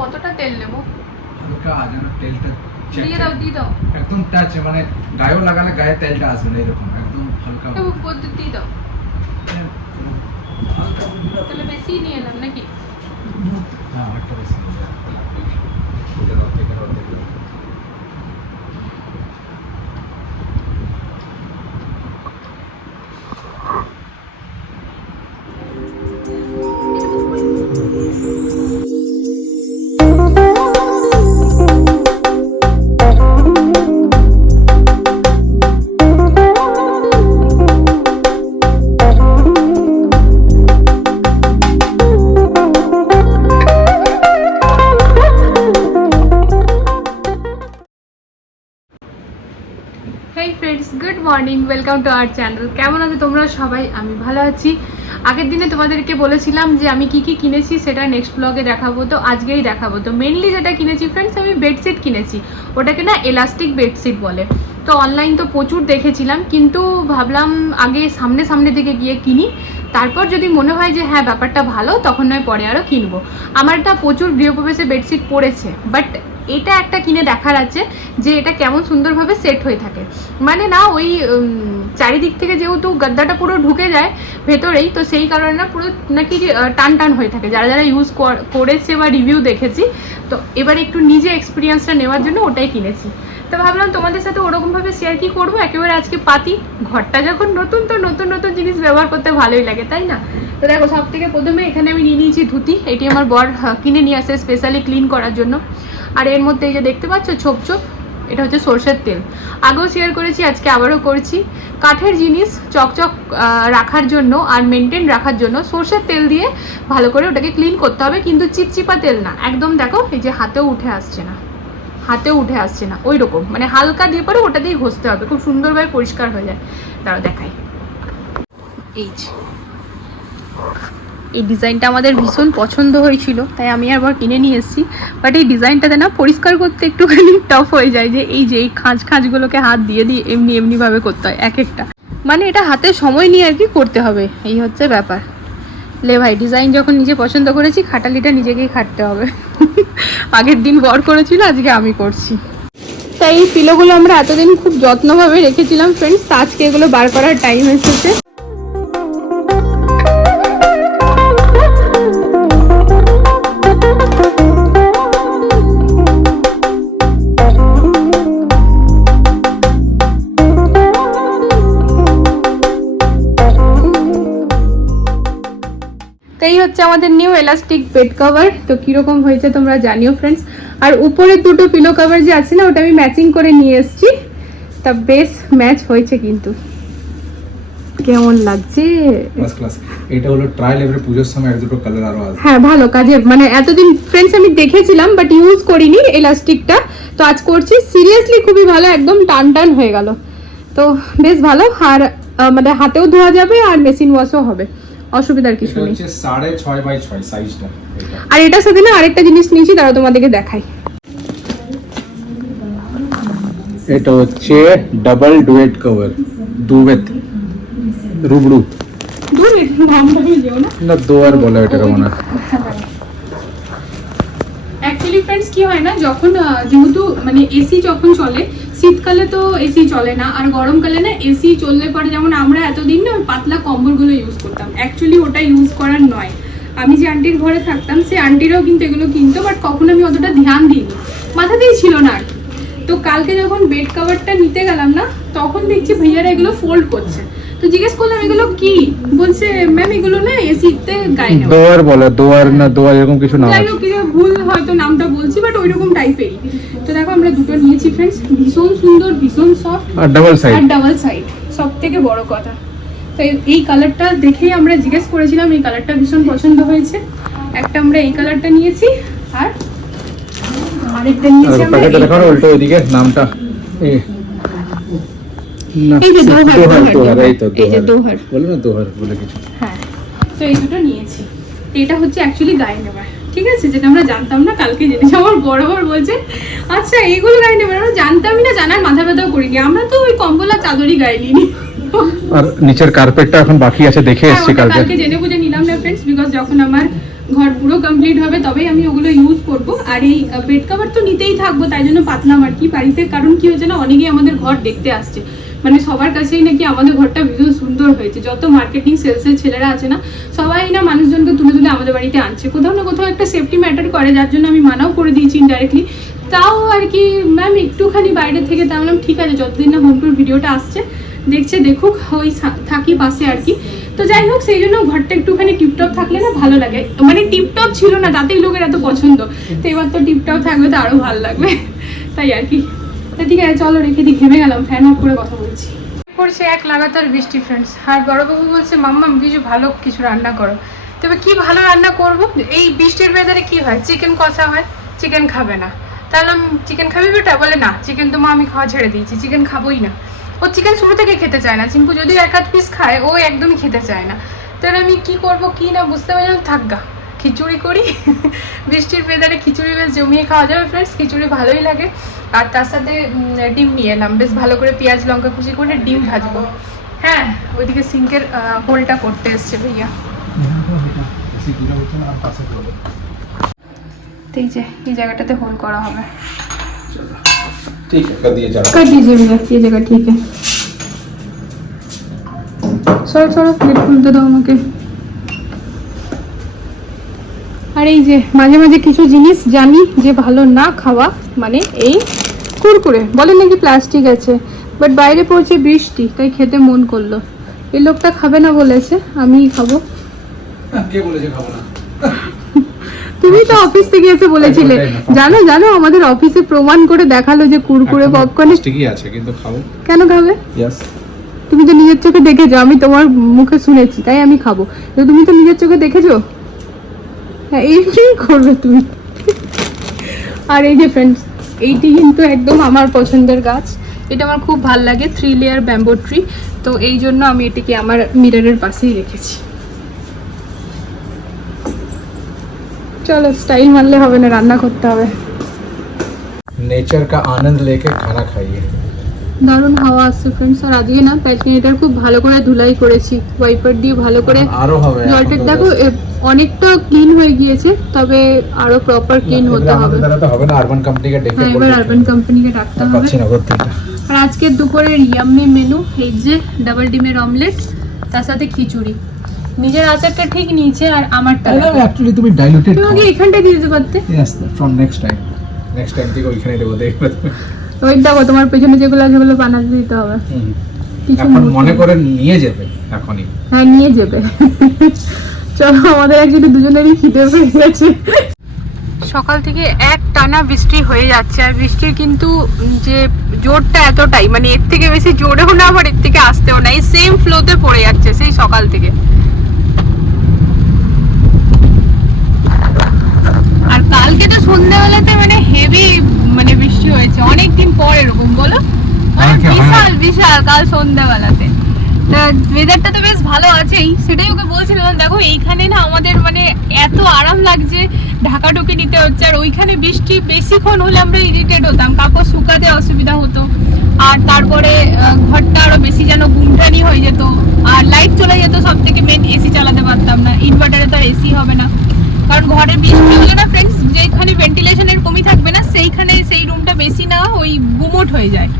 কতটা তেল নেব? হালকা যেন তেলটা দিয়ে দাও দিয়ে দাও। একদম টাচ মানে গায়েও লাগালে গায়ে তেলটা আসবে না এরকম একদম হালকা দিয়ে দাও। তাহলে বেশি নিয়ে এলাম নাকি? হ্যাঁ একটা বেশি। এটার ওয়েলকাম টু আওয়ার চ্যানেল কেমন আছো তোমরা সবাই? আমি ভালো আছি। আগের দিনে তোমাদেরকে বলেছিলাম যে আমি কি কি কিনেছি সেটা নেক্সট ব্লগে দেখাবো, তো আজকেই দেখাবো। তো মেনলি যেটা কিনেছি ফ্রেন্ডস আমি বেডশিট কিনেছি। ওটাকে না এলাস্টিক বেডশিট বলে। তো অনলাইন তো প্রচুর দেখেছিলাম, কিন্তু ভাবলাম আগে সামনে সামনে দিকে গিয়ে কিনি। তারপর যদি মনে হয় যে হ্যাঁ ব্যাপারটা ভালো, তখন নয় পরে আরও কিনবো। আমারটা প্রচুর গৃহপ্রবেশে বেডশিট পড়েছে বাট এটা একটা কিনে দেখার আছে যে এটা কেমন সুন্দরভাবে সেট হয়ে থাকে। মানে না, ওই চারিদিক থেকে যেহেতু গাদ্দাটা পুরো ঢুকে যায় ভেতরেই, তো সেই কারণে না পুরো নাকি টান টান হয়ে থাকে। যারা যারা ইউজ করেছে বা রিভিউ দেখেছি, তো এবার একটু নিজে এক্সপিরিয়েন্সটা নেওয়ার জন্য ওটাই কিনেছি। তো ভাবলাম তোমাদের সাথে ওরকমভাবে শেয়ার কি করব? একেবারে আজকে পাতি। ঘরটা যখন নতুন, তো নতুন নতুন জিনিস ব্যবহার করতে ভালোই লাগে, তাই না? তো দেখো সব থেকে প্রথমে এখানে আমি নিয়ে নিয়েছি ধুতি। এটি আমার বর কিনে নিয়ে আসে স্পেশালি ক্লিন করার জন্য। আর এর মধ্যে এই যে দেখতে পাচ্ছ, ছোপ ছোপ, এটা হচ্ছে সর্ষের তেল। আগেও শেয়ার করেছি, আজকে আবারও করছি। কাঠের জিনিস চকচক রাখার জন্য আর মেনটেন রাখার জন্য সর্ষের তেল দিয়ে ভালো করে ওটাকে ক্লিন করতে হবে। কিন্তু চিপচিপা তেল না। একদম দেখো, এই যে হাতেও উঠে আসছে না। হাতেও উঠে আসছে না ওই রকম মানে হালকা দিয়ে পরে ওটা দিয়ে ঘষতে হবে, খুব সুন্দরভাবে পরিষ্কার হয়ে যায়। তারা দেখাই। এই যে। এই ডিজাইনটা আমাদের ভীষণ পছন্দ হয়েছিল, তাই আমি আবার কিনে নিয়ে এসেছি। বাট এই ডিজাইনটাতে না পরিষ্কার করতে একটুখানি টফ হয়ে যায় যে এই যে এই খাঁজ খাঁজগুলোকে হাত দিয়ে দিয়ে এমনি এমনিভাবে করতে হয়, এক একটা। মানে এটা হাতে সময় নিয়ে আর কি করতে হবে, এই হচ্ছে ব্যাপার। লে ভাই ডিজাইন যখন নিজে পছন্দ করেছি, খাটালিটা নিজেকেই খাটতে হবে। আগের দিন বর করেছিল, আজকে আমি করছি। তাই এই পিলোগুলো আমরা এতদিন খুব যত্নভাবে রেখেছিলাম ফ্রেন্ডস আজকে এগুলো বার করার টাইম এসেছে। আমাদের নিউ এলাস্টিক বেড কভার তো কীরকম হয়েছে তোমরা জানিও ফ্রেন্ডস আর উপরে দুটো পিলো কভার যে আছে না ওটা আমি ম্যাচিং করে নিয়ে এসেছি। তা বেশ ম্যাচ হয়েছে কিন্তু। কেমন লাগছে? ফার্স্ট ক্লাস এটা হলো ট্রায়াল এবারে পুজোর সময় এক দুটো কালার আরও আসবে হ্যাঁ ভালো কাজে মানে এতদিন ফ্রেন্ডস আমি দেখেছিলাম বাট ইউজ করিনি এলাস্টিকটা তো আজ করছি সিরিয়াসলি খুবই ভালো একদম টান টান হয়ে গেল। তো বেশ ভালো আর মানে হাতেও ধোয়া যাবে আর মেশিন ওয়াশও হবে। অসুবিধার কিছু নেই। হচ্ছে সাড়ে ছয় বাই ছয় সাইজটা আর এটার সাথে না আরেকটা জিনিস নিয়েছি তারা তোমাদেরকে দেখাই। এটা হচ্ছে ডাবল ডুয়েট কভার দুবেত রুবড়ু। দূর নামটা আমি যেও না। না দোয়ার বলে এটাকে মনে হয় অ্যাকচুয়ালি ফ্রেন্ডস কি হয় না যখন যেহেতু মানে এসি যখন চলে শীতকালে তো এসি চলে না, আর গরমকালে না এসি চললে পরে যেমন আমরা এতদিন না পাতলা কম্বলগুলো ইউজ করতাম। অ্যাকচুয়ালি ওটা ইউজ করার নয়। আমি যে আন্টির ঘরে থাকতাম, সে আন্টিরাও কিন্তু এগুলো কিনতো বাট কখনো আমি অতটা ধ্যান দিইনি। মাথাতেই ছিল না আর। তো কালকে যখন বেড কাভারটা নিতে গেলাম না, তখন দেখছি ভাইয়ারা এগুলো ফোল্ড করছে। তো জিজ্ঞেস করলাম এগুলো কি? বলছে ম্যাম এগুলো না এসিতে গায়ে নেওয়া। দোয়ার বলে দোয়ার না দোয়ার এরকম কিছু নাম আছে। হোক ভুল হয়তো নামটা বলছি বাট ওইরকম টাইপেরই তো দেখো আমরা দুটো নিয়েছি ফ্রেন্ডস ভীষণ সুন্দর ভীষণ সফট আর ডাবল সাইড আর ডাবল সাইড সব থেকে বড় কথা। তো এই- কালারটা দেখেই আমরা জিজ্ঞেস করেছিলাম এই কালারটা ভীষণ পছন্দ হয়েছে। একটা আমরা এই কালারটা নিয়েছি আর আরেকটা আর নিয়েছি আমরা প্যাকেটে এই দেখানো উল্টো ওইদিকে নামটা। এই এই যে দোহার, দোহার এই তো এই যে দোহার। বলে না দোহার বলে কিছু। হ্যাঁ তো এই দুটো নিয়েছি। এটা হচ্ছে অ্যাকচুয়ালি গায়ে ঠিক আছে? যেটা আমরা জানতাম না কালকে জেনেছি। আমার বড় বলছে আচ্ছা এইগুলো গায়ে নেবার। আমরা জানতামই না জানার মাথা ব্যথাও করিনি। আমরা তো ওই কম্বল আর চাদরই গায়ে আর নিচের কার্পেটটা এখন বাকি আছে দেখে এসেছি কালকে কালকে জেনে বুঝে নিলাম না ফ্রেন্ডস বিকজ যখন আমার ঘর পুরো কমপ্লিট হবে তবেই আমি ওগুলো ইউজ করব। করব আর এই বেড কভার তো নিতেই থাকব তাই জন্য পাতলাম আর কি বাড়িতে। কারণ কি হয়েছে না অনেকেই আমাদের ঘর দেখতে আসছে। মানে সবার কাছেই নাকি আমাদের ঘরটা ভীষণ সুন্দর হয়েছে। যত মার্কেটিং সেলসের ছেলেরা আছে না, সবাই না মানুষজনকে তুলে তুলে আমাদের বাড়িতে আনছে। কোথাও না কোথাও একটা সেফটি ম্যাটার করে, যার জন্য আমি মানাও করে দিয়েছি ইনডাইরেক্টলি তাও আর কি ম্যাম একটুখানি বাইরে থেকে তা বললাম, ঠিক আছে, যতদিন না হোম টুর ভিডিওটা আসছে, দেখছে, দেখুক, ওই থাকি পাশে আর কি। তো যাই হোক, সেই জন্য ঘরটা একটুখানি টিপটপ থাকলে না ভালো লাগে। মানে টিপটপ ছিল না, তাতেই লোকের এত পছন্দ। তো এবার তো টিপটপ থাকবে, তো আরও ভালো লাগবে। তাই আর কি। ঠিক আছে চলো রেখে দিই ঘেমে গেলাম ফ্যান অফ করে কথা বলছি। পড়ছে এক লাগাতার বৃষ্টি ফ্রেন্ডস আর বড়বাবু বলছে মাম্মাম কিছু ভালো কিছু রান্না করো। তবে কি ভালো রান্না করব? এই বৃষ্টির ওয়েদারে কি হয়? চিকেন কষা হয় চিকেন খাবে না। তাহলে চিকেন খাবি বেটা? বলে, না চিকেন তো মা, আমি খাওয়া ছেড়ে দিয়েছি চিকেন খাবোই না। ও চিকেন শুরু থেকে খেতে চায় না চিম্পু যদি এক আধ পিস খায়, ও একদমই খেতে চায় না। তাহলে আমি কি করব, কি না, বুঝতে পারলাম থাকগা খিচুড়ি করি বৃষ্টির ওয়েদারে খিচুড়ি বেশ জমিয়ে খাওয়া যাবে ফ্রেন্ডস খিচুড়ি ভালোই লাগে আর তার সাথে উম, ডিম নিয়ে এলাম বেশ ভালো করে পেঁয়াজ লঙ্কা কুচি করে ডিম ভাজবো হ্যাঁ ওইদিকে সিঙ্কের হোলটা করতে এসছে ভাইয়া বেশি দূরে হচ্ছে না আর পাশে করবে তো এই যে এই জায়গাটাতে হোল করা হবে ঠিক আছে कर दिए जा कर दीजिए भैया ये जगह ठीक है সরো সরো গেট খুলতে দাও আমাকে আর এই যে মাঝে মাঝে কিছু জিনিস জানি যে ভালো না খাওয়া মানে এই কুরকুরে। বলে নাকি প্লাস্টিক আছে বাট বাইরে পড়ছে বৃষ্টি তাই খেতে মন করল। এই লোকটা খাবে না বলেছে আমিই খাব। কে বলেছে খাব না? তুমি তো অফিস থেকে এসে বলেছিলে। জানো জানো আমাদের অফিসে প্রমাণ করে দেখাল যে কুরকুরে পপকর্নে ঠিকই আছে কিন্তু খাব। কেন খাবে? ইয়েস তুমি তো নিজের চোখে দেখেছ আমি তোমার মুখে শুনেছি তাই আমি খাব। তো তুমি তো নিজের চোখে দেখেছ? হ্যাঁ এইটাই করবে তুমি। আর এই যে ফ্রেন্ডস এইটি কিন্তু একদম আমার পছন্দের গাছ। এটা আমার খুব ভালো লাগে থ্রি লেয়ার ব্যাম্বো ট্রি তো এই জন্য আমি এটিকে আমার মিররের পাশেই রেখেছি। চলো স্টাইল মারলে হবে না রান্না করতে হবে। নেচার কা আনন্দ লেকে খানা খাইয়ে। দারুণ হাওয়া আসছে ফ্রেন্ডস আর আজকে না প্যালকিনিটার খুব ভালো করে ধুলাই করেছি। ওয়াইপার দিয়ে ভালো করে জলটা দেখো অনেকটা ক্লিন হয়ে গিয়েছে তবে আরও প্রপার ক্লিন হতে হবে। দ্বারা তো হবে না আরবান কোম্পানিকে ডেকে হ্যাঁ এবার আরবান কোম্পানিকে ডাকতে হবে। পাচ্ছি না ভর্তিটা। আর আজকের দুপুরের ইয়াম্মি মেনু এই যে ডাবল ডিমের অমলেট তার সাথে খিচুড়ি। নিজের আচারটা ঠিক নিয়েছে আর আমারটা তাহলে আমি অ্যাকচুয়ালি তুমি ডাইলুটেড তোমাকে এখানটা দিয়ে দিতে পারতে? Yes from next time next time থেকে ওইখানে দেবো দেখবে ওই দেখো তোমার পেছনে যেগুলো আছে সেগুলো বানাতে দিতে হবে। এখন মনে করে নিয়ে যাবে এখনই। হ্যাঁ নিয়ে যাবে। চলো আমাদের একসাথে দুজনেরই খিদে পেয়ে গেছে। সকাল থেকে এক টানা বৃষ্টি হয়ে যাচ্ছে আর বৃষ্টির কিন্তু যে জোরটা এতটাই মানে এর থেকে বেশি জোরেও না আবার এর থেকে আসতেও না এই সেম ফ্লোতে পড়ে যাচ্ছে সেই সকাল থেকে। আর কালকে তো সন্ধ্যাবেলাতে মানে হেভি মানে বৃষ্টি হয়েছে অনেক দিন পর এরকম বলো? মানে বিশাল বিশাল কাল সন্ধ্যাবেলাতে। ওয়েদারটা তো বেশ ভালো আছেই, সেটাই ওকে বলছিলাম, দেখো এইখানে না আমাদের মানে এত আরাম লাগছে, ঢাকা ঢুকে নিতে হচ্ছে, আর ওইখানে বৃষ্টি বেশিক্ষণ হলে আমরা ইরিটেট হতাম, কাপড় শুকাতে অসুবিধা হতো, আর তারপরে ঘরটা আরও বেশি যেন গুমটানি হয়ে যেত, আর লাইট চলে যেত সব থেকে মেন এসি চালাতে পারতাম না ইনভার্টারে তো আর এসি হবে না, কারণ ঘরে বৃষ্টি হলে না ফ্রেন্ডস যেখানে ভেন্টিলেশনের কমি থাকবে না, সেইখানে সেই রুমটা বেশি না, ওই গুমোট হয়ে যায়।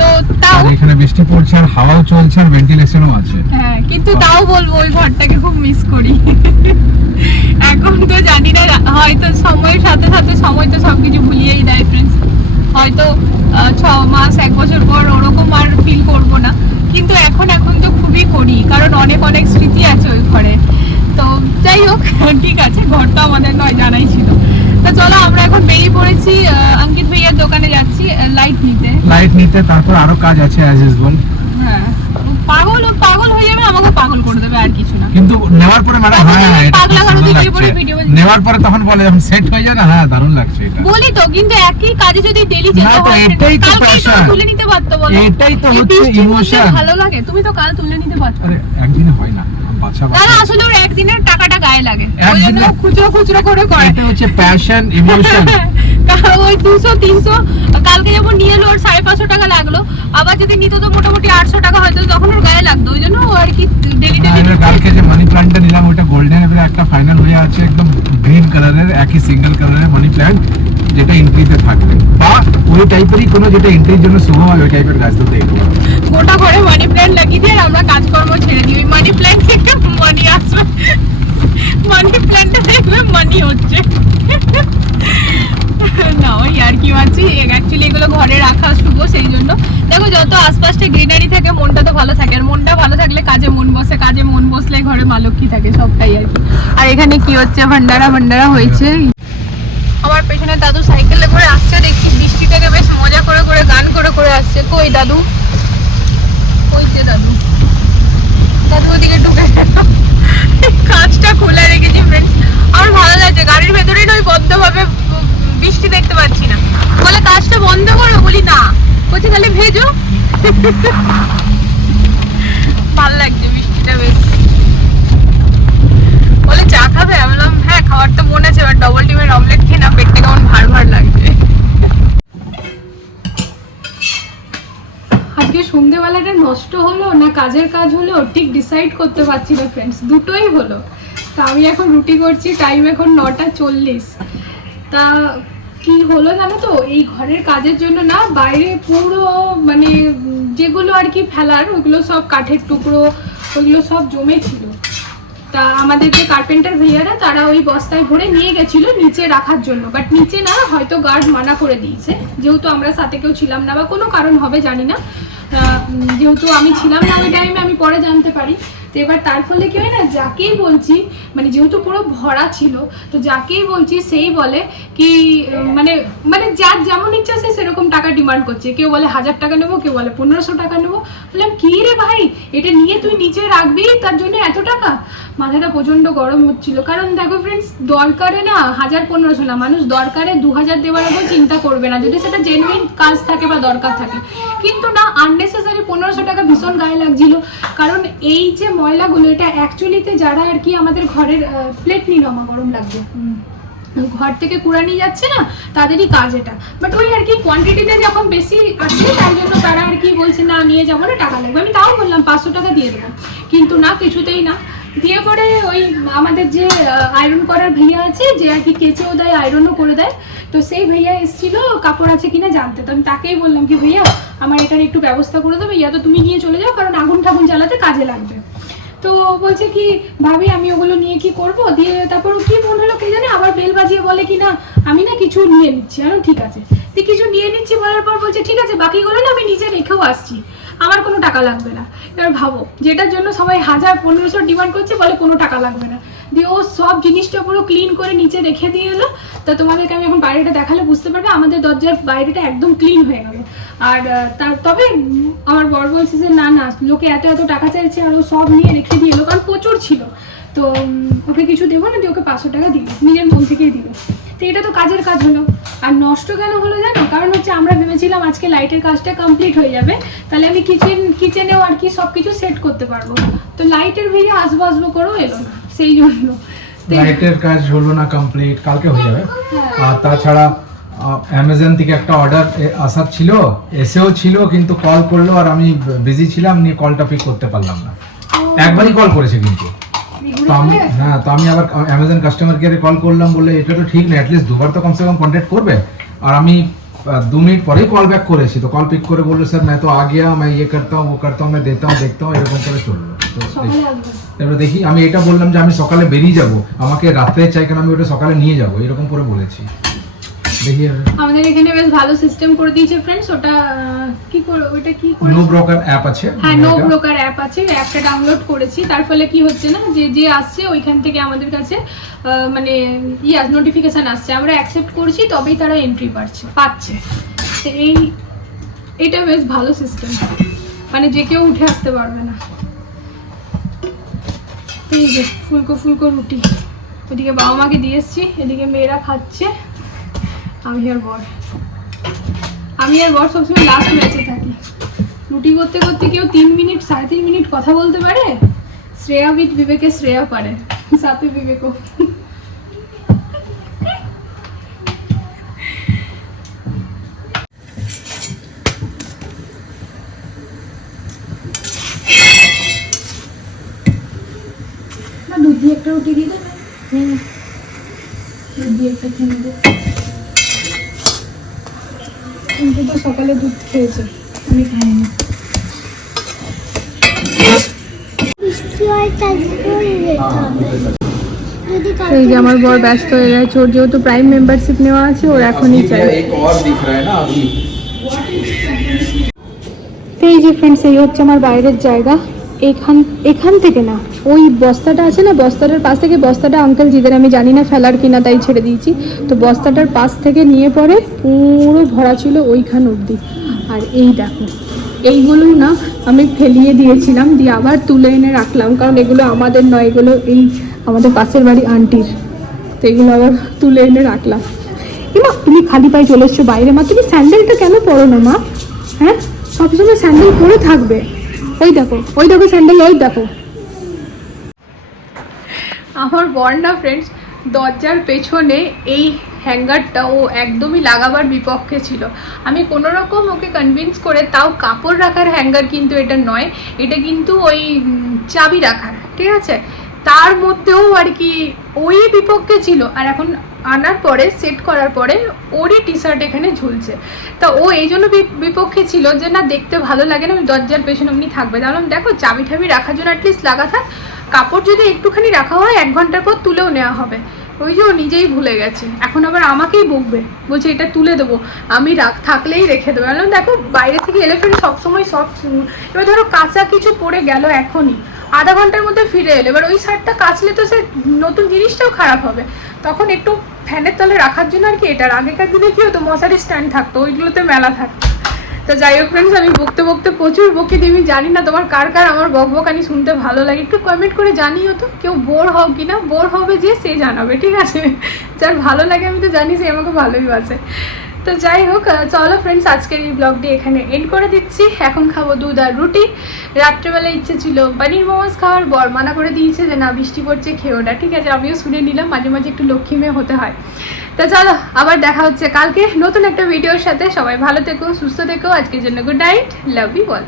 তো তাও এখানে বৃষ্টি পড়ছে আর হাওয়াও চলছে আর ভেন্টিলেশনও আছে। হ্যাঁ কিন্তু তাও বলব ওই ঘরটাকে খুব মিস করি। এখন তো জানি না হয়তো সময়ের সাথে সাথে সময় তো সবকিছু ভুলিয়েই দেয় ফ্রেন্ডস হয়তো ছ মাস এক বছর পর ওরকম আর ফিল করব না। কিন্তু এখন এখন তো খুবই করি কারণ অনেক অনেক স্মৃতি আছে ওই ঘরে। তো যাই হোক ঠিক আছে ঘরটা আমাদের নয় জানাই ছিল। তো চলো আমরা এখন বেরিয়ে পড়েছি অঙ্কিত ভাইয়ার দোকানে যাচ্ছি লাইট নিতে। লাইট নিতে তারপর আরও কাজ আছে অ্যাজ ইউজুয়াল হ্যাঁ। পাগল পাগল হয়ে যাবে আমাকে পাগল করে দেবে আর কিছু না। কিন্তু নেওয়ার পরে ম্যাডাম হ্যাঁ পাগলা সুন্দর গিয়ে পরে বানিয়ে- নেওয়ার পরে তখন বলে যখন সেট হয়ে যায় না হ্যাঁ দারুণ লাগছে এটা। বলি তো কিন্তু একই কাজে যদি ডেলি যেতে হয় এটাই তো কালকেই তুলে নিতে পারতো বলো। এটাই তো হচ্ছে emotion। ভালো লাগে তুমি তো কাল তুলে নিতে পারতো। আরে একদিনে হয় না। বাছা আসলে ওর একদিনের টাকাটা গায়ে লাগে। ওই জন্য খুচরো খুচরো করে করে। এটা হচ্ছে প্যাশন ইমোশন ওই দুশো তিনশো কালকে যেমন নিয়ে এলো ওর সাড়ে পাঁচশো টাকা লাগল আবার যদি নিত তো মোটামুটি আটশো টাকা হয়তো তখন ওর গায়ে লাগতো। ওই জন্য আর কি ডেলি ডেলি কালকে যে মানি প্ল্যান্টটা নিলাম ওটা গোল্ডেন এবারে একটা ফাইনাল হয়ে আছে একদম গ্রিন কালারের একই সিঙ্গেল কালারের মানি প্ল্যান্ট যেটা এন্ট্রিতে থাকবে, বা ওই টাইপেরই কোনো যেটা এন্ট্রির জন্য শুভ হয়, ওই টাইপের গাছ তো দেখব গোটা করে মানি প্ল্যান্ট লাগিয়ে দিয়ে আমরা কাজকর্ম ছেড়ে দিই। মানি প্ল্যান্ট থেকে মানি আসবে। মানি প্ল্যান্টটা দেখবে মানি হচ্ছে। না, ওই আর কি মারছি অ্যাকচুয়ালি এগুলো ঘরে রাখা শুভ, সেই জন্য। দেখো, যত আশপাশটা গ্রিনারি থাকে, মনটা তো ভালো থাকে। আর মনটা ভালো থাকলে কাজে মন বসে, কাজে মন বসলে ঘরে মা লক্ষ্মী থাকে, সবটাই আর কি। আর এখানে কি হচ্ছে? ভান্ডারা ভান্ডারা হয়েছে। আমার পেছনে দাদু সাইকেলে করে আসছে, দেখছি বৃষ্টি থেকে বেশ মজা করে করে, গান করে করে আসছে। কই দাদু? ওই যে দাদু? দাদু ওদিকে ঢুকে। কাঁচটা খোলা রেখেছি ফ্রেন্ড আমার ভালো লাগছে, গাড়ির ভেতরেই নয়, বদ্ধভাবে বৃষ্টি দেখতে পাচ্ছি না। বলে, কাজটা বন্ধ করো? বলি, না। বলছি, তাহলে ভেজো। ভালো লাগছে বৃষ্টিটা বেশ। বলে, চা খাবে? আমি হ্যাঁ তো মনে আছে, এবার ডবল ডিমের অমলেট খেয়ে না, পেটটা কেমন ভার ভার লাগছে। আজকে সন্ধেবেলাটা নষ্ট হলো না কাজের কাজ হলো? ঠিক ডিসাইড করতে পারছি না ফ্রেন্ডস দুটোই হলো। তা আমি এখন রুটি করছি টাইম এখন নটা চল্লিশ। তা কি হলো জানো তো? এই ঘরের কাজের জন্য না, বাইরে পুরো মানে যেগুলো আর কি ফেলার, ওগুলো সব কাঠের টুকরো ওইগুলো সব জমে ছিল। তা আমাদের যে কার্পেন্টার ভাইয়ারা, তারা ওই বস্তায় ভরে নিয়ে গেছিল নিচে রাখার জন্য। বাট নিচে না, হয়তো গার্ড মানা করে দিয়েছে। যেহেতু আমরা সাথে কেউ ছিলাম না বা কোনো কারণ হবে, জানি না। যেহেতু আমি ছিলাম না ওই টাইমে আমি পরে জানতে পারি। তো এবার তার ফলে কি হয় না, যাকেই বলছি মানে যেহেতু পুরো ভরা ছিল, তো যাকেই বলছি সেই বলে কি মানে মানে যার যেমন ইচ্ছা সে সেরকম টাকা ডিমান্ড করছে। কেউ বলে হাজার টাকা নেব, কেউ বলে পনেরোশো টাকা নেব। বললাম, কি রে ভাই? এটা নিয়ে তুই নিচে রাখবি? তার জন্য এত টাকা? মাথাটা প্রচণ্ড গরম হচ্ছিল। কারণ দেখো ফ্রেন্ডস দরকারে না হাজার পনেরোশো না, মানুষ দরকারে দু হাজার দেওয়ার আগেও চিন্তা করবে না। যদি সেটা জেনুইন কাজ থাকে বা দরকার থাকে। কিন্তু না আননেসেসারি পনেরোশো টাকা ভীষণ গায়ে লাগছিল। কারণ এই যে ময়লাগুলো এটা অ্যাকচুয়ালিতে যারা আর কি আমাদের ঘরের প্লেট নিল আমার গরম লাগবে। ঘর থেকে কুড়া নিয়ে যাচ্ছে না তাদেরই কাজ এটা। বাট ওই আর কি কোয়ান্টিটিতে যখন বেশি আছে তাই জন্য তারা আর কি বলছে না নিয়ে যাব না টাকা লাগবে। আমি তাও বললাম পাঁচশো টাকা দিয়ে দেবো। কিন্তু না কিছুতেই না। দিয়ে পরে ওই আমাদের যে আয়রন করার ভাইয়া আছে যে আর কি কেচেও দেয় আয়রনও করে দেয় তো সেই ভাইয়া এসেছিল কাপড় আছে কিনা জানতে। তো আমি তাকেই বললাম কি ভাইয়া আমার এটার একটু ব্যবস্থা করে দেবে ইয়া তো তুমি নিয়ে চলে যাও কারণ আগুন ঠাগুন জ্বালাতে কাজে লাগবে। তো বলছে কি, ভাবি, আমি ওগুলো নিয়ে কি করব? দিয়ে তারপর কি মন হলো কে জানে, আবার বেল বাজিয়ে বলে কি, না, আমি না কিছু নিয়ে নিচ্ছি। আর ঠিক আছে। তুই কিছু নিয়ে নিচ্ছি বলার পর বলছে, ঠিক আছে, বাকিগুলো না আমি নিজে রেখেও আসছি। আমার কোনো টাকা লাগবে না। এবার ভাবো, যেটার জন্য সবাই হাজার পনেরোশো ডিমান্ড করছে বলে কোনো টাকা লাগবে না। দিয়ে ও সব জিনিসটা পুরো ক্লিন করে নিচে রেখে দিয়ে এলো। তা তোমাদেরকে আমি এখন বাইরেটা দেখালে বুঝতে পারবে, আমাদের দরজার বাইরেটা একদম ক্লিন হয়ে গেল। আর তার, তবে আমার বর বলছে যে, না না, লোকে এত এত টাকা চাইছে আর ও সব নিয়ে রেখে দিয়ে এলো, কারণ প্রচুর ছিল। তো ওকে কিছু দেবো না, দিয়ে ওকে পাঁচশো টাকা দিল, নিজের মন থেকেই দিল। তো এটা তো কাজের কাজ হলো। আর নষ্ট কেন হলো জানো? কারণ হচ্ছে আমরা ভেবেছিলাম আজকে লাইটের কাজটা কমপ্লিট হয়ে যাবে। তাহলে আমি কিচেন কিচেনেও আর কি সব কিছু সেট করতে পারব। তো লাইটের ভেবে আসব আসব করেও এলো না। সেই জন্য। লাইটের কাজ হলো না কমপ্লিট কালকে হয়ে যাবে। হ্যাঁ। আর তাছাড়া অ্যামাজন থেকে একটা অর্ডার আসার ছিল এসেও ছিল কিন্তু কল করল আর আমি বিজি ছিলাম নিয়ে কলটা পিক করতে পারলাম না। একবারই কল করেছে কিন্তু। তো আমি হ্যাঁ তো আমি আবার অ্যামাজন কাস্টমার কেয়ারে কল করলাম বলে এটা তো ঠিক না অ্যাটলিস্ট দুবার তো কমসে কম কন্ট্যাক্ট করবে। আর আমি আহ, দু মিনিট পরেই কল ব্যাক করেছি তো কল পিক করে বললো স্যার मैं तो आ गया मैं ये करता हूँ वो करता हूँ मैं देता हूँ देखता हूँ এরকম করে চললো তো সকালে আসবো এবার দেখি আমি এটা বললাম যে আমি সকালে বেরিয়ে যাব আমাকে রাত্রে চাই কেন আমি ওটা সকালে নিয়ে যাব এরকম করে বলেছি দেখি আমাদের এখানে বেশ ভালো সিস্টেম করে দিয়েছে ফ্রেন্ডস ওটা কি করে ওইটা কি করে? নো ব্রোকার অ্যাপ আছে হ্যাঁ নো। ব্রোকার অ্যাপ আছে অ্যাপটা ডাউনলোড করেছি। তার ফলে কি হচ্ছে না যে যে আসছে ওইখান থেকে আমাদের কাছে মানে ইয়া নোটিফিকেশন আসছে। আমরা অ্যাকসেপ্ট করছি তবেই তারা এন্ট্রি পাচ্ছে পাচ্ছে। তো এই এটা বেশ ভালো সিস্টেম মানে যে কেউ উঠে আসতে পারবে না। এই যে ফুলকো ফুলকো রুটি। ওদিকে বাবা মাকে দিয়ে এসছি এদিকে মেয়েরা খাচ্ছে। আমি আর বর। আমি আর বর সবসময় লাস্ট ম্যাচে থাকি। রুটি করতে করতে কেউ তিন মিনিট সাড়ে তিন মিনিট কথা বলতে পারে? শ্রেয়া উইথ বিবেকে, শ্রেয়া পারে। সাথে বিবেকও। দিয়ে একটা রুটি দিয়ে দেবে দুধ দিয়ে একটা খেয়ে নেবে আপনি তো সকালে দুধ খেয়েছে আমি খাইনি এই যে আমার বর ব্যস্ত হয়ে গেছে ওর যেহেতু প্রাইম মেম্বারশিপ নেওয়া আছে ওর এখনই চাই এই যে ফ্রেন্ডস এই হচ্ছে আমার বাইরের জায়গা এখান এখান থেকে না, ওই বস্তাটা আছে না, বস্তাটার পাশ থেকে বস্তাটা আঙ্কেল জিদের, আমি জানি না ফেলার কিনা, তাই ছেড়ে দিয়েছি। তো বস্তাটার পাশ থেকে নিয়ে পরে পুরো ভরা ছিল ওইখান অবধি। আর এই দেখো, এইগুলো না আমি ফেলিয়ে দিয়েছিলাম, দিয়ে আবার তুলে এনে রাখলাম, কারণ এগুলো আমাদের নয়, এগুলো এই আমাদের পাশের বাড়ি আন্টির তো এগুলো আবার তুলে এনে রাখলাম। মা তুমি খালি পায়ে চলে এসছো বাইরে, মা, তুমি স্যান্ডেলটা কেন পরো না মা? হ্যাঁ? সবসময় স্যান্ডেল পরে থাকবে। ওই দেখো ওই দেখো স্যান্ডেল ওই দেখো। আমার বর্ণা ফ্রেন্ডস দরজার পেছনে এই হ্যাঙ্গারটা ও একদমই লাগাবার বিপক্ষে ছিল। আমি কোনোরকম ওকে কনভিন্স করে তাও কাপড় রাখার হ্যাঙ্গার কিন্তু এটা নয়, এটা কিন্তু ওই চাবি রাখার, ঠিক আছে? তার মধ্যেও আর কি ওই বিপক্ষে ছিল। আর এখন আনার পরে সেট করার পরে ওরই টি শার্ট এখানে ঝুলছে। তা ও এই জন্য বিপক্ষে ছিল যে, না, দেখতে ভালো লাগে না দরজার পেছনে এমনি থাকবে। তাহলে দেখো চাবি ঠাবি রাখার জন্য অ্যাটলিস্ট লাগা থাক। কাপড় যদি একটুখানি রাখা হয়, এক ঘণ্টার পর তুলেও নেওয়া হবে। ওই যে ও নিজেই ভুলে গেছে। এখন আবার আমাকেই বকবে। বলছে, এটা তুলে দেবো। আমি রাখ, থাকলেই রেখে দেবো। দেখো, বাইরে থেকে এলিফেন্ট সবসময় সব এবার ধরো কাঁচা কিছু পড়ে গেল এখনই। আধা ঘণ্টার মধ্যে ফিরে এলো। এবার ওই শার্টটা কাচলে তো সে নতুন জিনিসটাও খারাপ হবে। তখন একটু ফ্যানের তলে রাখার জন্য আর কি এটার আগেকার দিনে কি হতো, মশারি স্ট্যান্ড থাকতো, ওইগুলোতে মেলা থাকতো। তো যাই হোক ফ্রেন্ডস আমি বকতে বকতে প্রচুর বকে দিই। আমি জানি না তোমার কার কার আমার বক বকানি শুনতে ভালো লাগে। একটু কমেন্ট করে জানিও তো, কেউ বোর হোক কি না। বোর হবে যে, সে জানাবে, ঠিক আছে? যার ভালো লাগে আমি তো জানি, সে আমাকে ভালোই বাসে। তো যাই হোক চলো ফ্রেন্ডস আজকের এই ব্লগটি এখানে এন্ড করে দিচ্ছি। এখন খাব দুধ আর রুটি। রাত্রেবেলা ইচ্ছে ছিল পানির মোমোজ খাওয়ার, বর মানা করে দিয়েছে যে, না, বৃষ্টি পড়ছে খেয়েও না। ঠিক আছে, আমিও শুনে নিলাম, মাঝে মাঝে একটু লক্ষ্মী মেয়ে হতে হয়। তো চলো, আবার দেখা হচ্ছে কালকে নতুন একটা ভিডিওর সাথে। সবাই ভালো থেকো, সুস্থ থেকো। আজকের জন্য good night love you ball